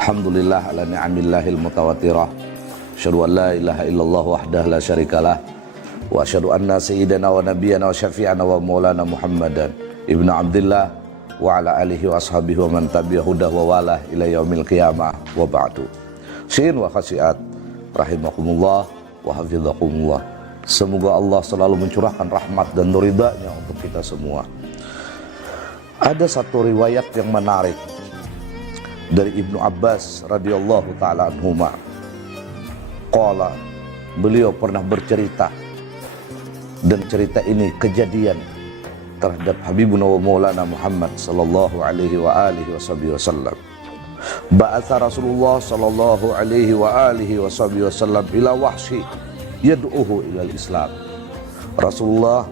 Alhamdulillah ala ni'amillahil mutawatirah. Asyhadu an la ilaha illallah wahdahu la syarikalah. Wa asyhadu anna sayyidana wa nabiyyana wa syafi'ana wa maulana Muhammadan ibnu Abdillah wa ala alihi wa ashabihi wa man tabi'ahu hudah wa wala ila yaumil qiyamah wa ba'du. Syin wa khasiat rahimakumullah wa hafizakumullah. Semoga Allah selalu mencurahkan rahmat dan ridha-Nya untuk kita semua. Ada satu riwayat yang menarik dari Ibnu Abbas radhiyallahu taala anhuma. Qala, beliau pernah bercerita, dan cerita ini kejadian terhadap Habibuna wa Maulana Muhammad sallallahu alaihi wa alihi wasallam. Ba'atha Rasulullah sallallahu alaihi wa alihi wasallam ila Wahsy yad'uhu ila Islam. Rasulullah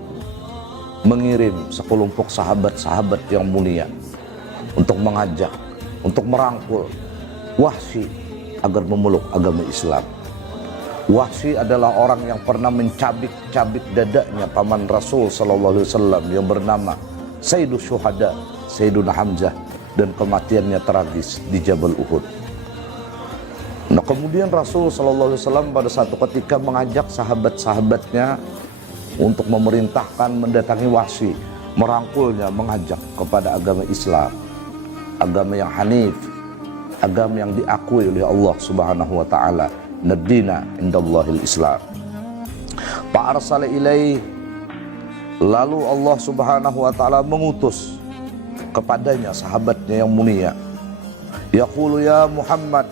mengirim sekelompok sahabat-sahabat yang mulia untuk mengajak, untuk merangkul Wahsy agar memeluk agama Islam. Wahsy adalah orang yang pernah mencabik-cabik dadanya paman Rasul sallallahu alaihi wasallam yang bernama Sayyidus Syuhada, Sayyiduna Hamzah, dan kematiannya tragis di Jabal Uhud. Nah, kemudian Rasul sallallahu alaihi wasallam pada satu ketika mengajak sahabat-sahabatnya untuk memerintahkan mendatangi Wahsy, merangkulnya, mengajak kepada agama Islam, agama yang hanif, agama yang diakui oleh Allah Subhanahu wa taala. Nadina indallahil Islam. Fa'arsala ilaih, lalu Allah Subhanahu wa taala mengutus kepadanya sahabatnya yang mulia. Yaqulu ya Muhammad,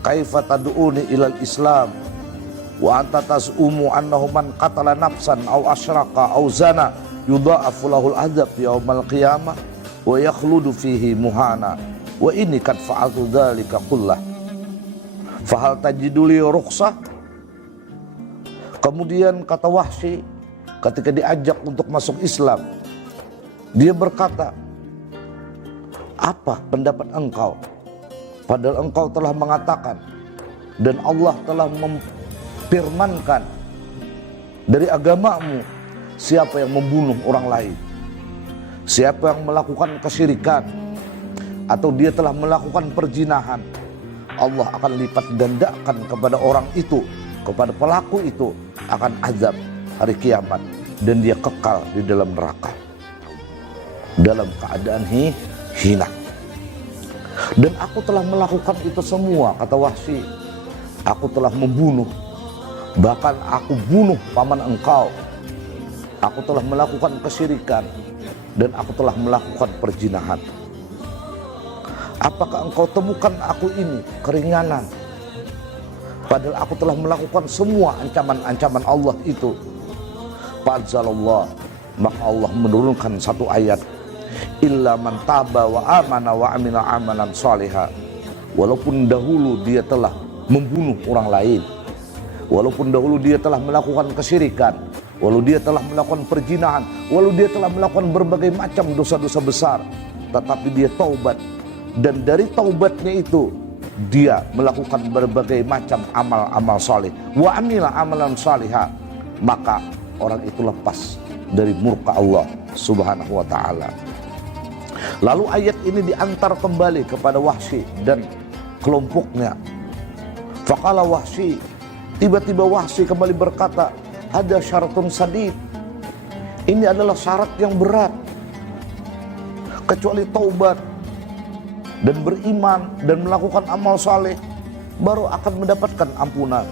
kaifa tad'uni ilal Islam wa anta tas'umu annahu man qatala nafsan aw asyraka aw zana yudha'afu lahul adzab yaumal qiyamah wa yakhludu fihi muhana wa inni qad fa'altu dzalika kullah fahal tajiduli rukhsah. Kemudian kata Wahsy ketika diajak untuk masuk Islam, dia berkata, apa pendapat engkau? Padahal engkau telah mengatakan dan Allah telah memfirmankan dari agamamu, siapa yang membunuh orang lain, siapa yang melakukan kesyirikan, atau dia telah melakukan perzinahan, Allah akan lipat gandakan kepada orang itu, kepada pelaku itu akan azab hari kiamat, dan dia kekal di dalam neraka dalam keadaan hina. Dan aku telah melakukan itu semua, kata Wahsy. Aku telah membunuh, bahkan aku bunuh paman engkau. Aku telah melakukan kesyirikan, dan aku telah melakukan perzinahan. Apakah engkau temukan aku ini keringanan? Padahal aku telah melakukan semua ancaman-ancaman Allah itu. Fa'anzalallah, maka Allah menurunkan satu ayat, illa man taba wa amana wa amila amalan salihah. Walaupun dahulu dia telah membunuh orang lain, walaupun dahulu dia telah melakukan kesyirikan, walau dia telah melakukan perzinahan, walau dia telah melakukan berbagai macam dosa-dosa besar, tetapi dia taubat, dan dari taubatnya itu dia melakukan berbagai macam amal-amal saleh, wa amila amalan salihah, maka orang itu lepas dari murka Allah Subhanahu wa taala. Lalu ayat ini diantar kembali kepada Wahsy dan kelompoknya. Faqala Wahsy, tiba-tiba Wahsy kembali berkata, ada syaratun sadid, ini adalah syarat yang berat, kecuali taubat dan beriman dan melakukan amal saleh baru akan mendapatkan ampunan.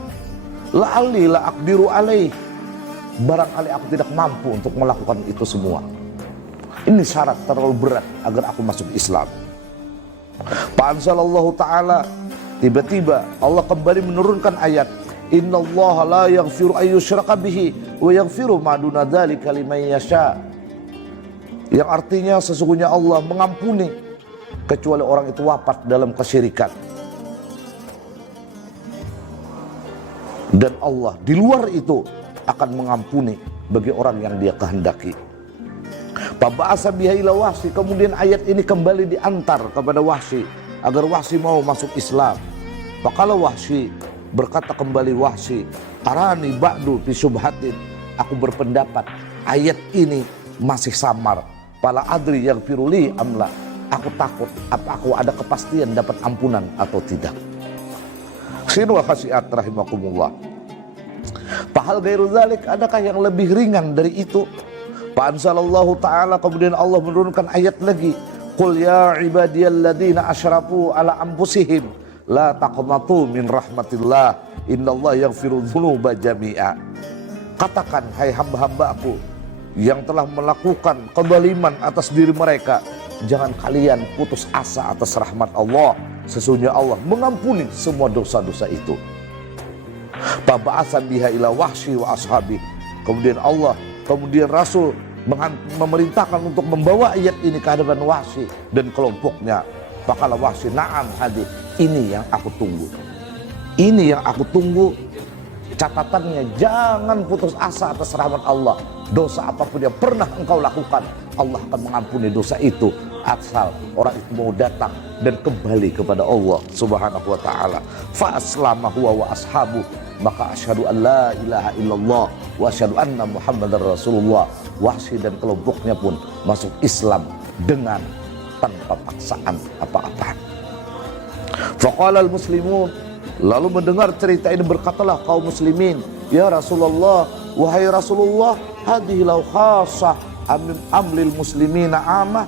La'alli la aqdiru alaih, barangkali aku tidak mampu untuk melakukan itu semua. Ini syarat terlalu berat agar aku masuk Islam. Fa'anzalallahu ta'ala, tiba-tiba Allah kembali menurunkan ayat, innallaha la yaghfiru ayyushraka bihi wa yaghfiru ma duna dzalika liman yasha, yang artinya sesungguhnya Allah mengampuni kecuali orang itu wafat dalam kesyirikan, dan Allah di luar itu akan mengampuni bagi orang yang dia kehendaki. Faba'asa biha ila Wahsy, kemudian ayat ini kembali diantar kepada Wahsy agar Wahsy mau masuk Islam. Faqala Wahsy, berkata kembali Wahsy, arani ba'du fi syubhatin, aku berpendapat ayat ini masih samar, fala adri yaghfiruli amla, Aku takut, apa aku ada kepastian dapat ampunan atau tidak. Sinu wa khasiat rahimakumullah. Fahal ghairu dzalik, adakah yang lebih ringan dari itu? Fa anzalallahu ta'ala, kemudian Allah menurunkan ayat lagi. Qul ya ibadiyalladzina asyrafu ala anfusihim la taqnatu min rahmatillah innallaha yaghfiru dzunuba jami'a. Katakan, hai hamba-hambaku yang telah melakukan kezaliman atas diri mereka, jangan kalian putus asa atas rahmat Allah. Sesungguhnya Allah mengampuni semua dosa-dosa itu. Faba'atsan biha ila Wahsy wa ashabi. Kemudian Rasul memerintahkan untuk membawa ayat ini ke hadapan Wahsy dan kelompoknya. Faqala Wahsy, na'am hadis, ini yang aku tunggu. Ini yang aku tunggu. Catatannya, jangan putus asa atas rahmat Allah. Dosa apapun yang pernah engkau lakukan, Allah akan mengampuni dosa itu, asal orang itu mau datang dan kembali kepada Allah subhanahu wa ta'ala. Fa aslama huwa wa ashabu, maka asyhadu an la ilaha illallah wa asyhadu anna muhammadar rasulullah. Wahsy dan kelompoknya pun masuk Islam dengan tanpa paksaan apa-apa. Faqala al-muslimun, lalu mendengar cerita ini berkatalah kaum muslimin, ya Rasulullah, wahai Rasulullah, hadhihi law khassah amlil muslimina amah.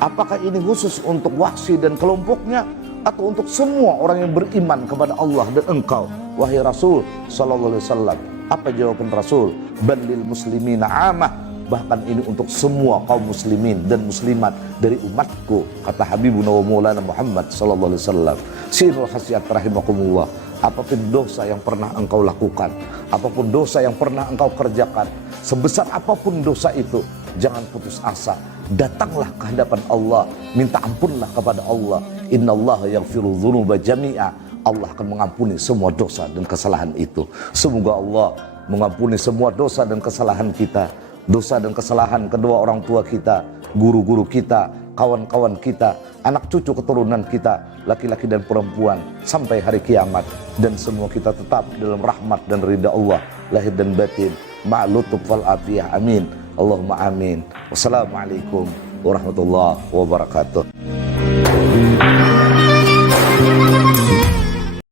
Apakah ini khusus untuk Wahsy dan kelompoknya atau untuk semua orang yang beriman kepada Allah dan engkau, wahai Rasul sallallahu alaihi wasallam? Apa jawaban Rasul? Balil muslimina amah, bahkan ini untuk semua kaum muslimin dan muslimat dari umatku, kata Habibuna wa Maulana Muhammad sallallahu alaihi wasallam. Sirul khasiat rahimakumullah. Apapun dosa yang pernah engkau lakukan, apapun dosa yang pernah engkau kerjakan, sebesar apapun dosa itu, jangan putus asa. Datanglah ke hadapan Allah, minta ampunlah kepada Allah. Innallaha yaghfiru dzunuba jami'a. Allah akan mengampuni semua dosa dan kesalahan itu. Semoga Allah mengampuni semua dosa dan kesalahan kita, dosa dan kesalahan kedua orang tua kita, guru-guru kita, kawan-kawan kita, anak cucu keturunan kita, laki-laki dan perempuan, sampai hari kiamat. Dan semua kita tetap dalam rahmat dan ridha Allah, lahir dan batin, ma'lutuf wal afiyah. Amin. Allahumma amin. Wassalamualaikum warahmatullahi wabarakatuh.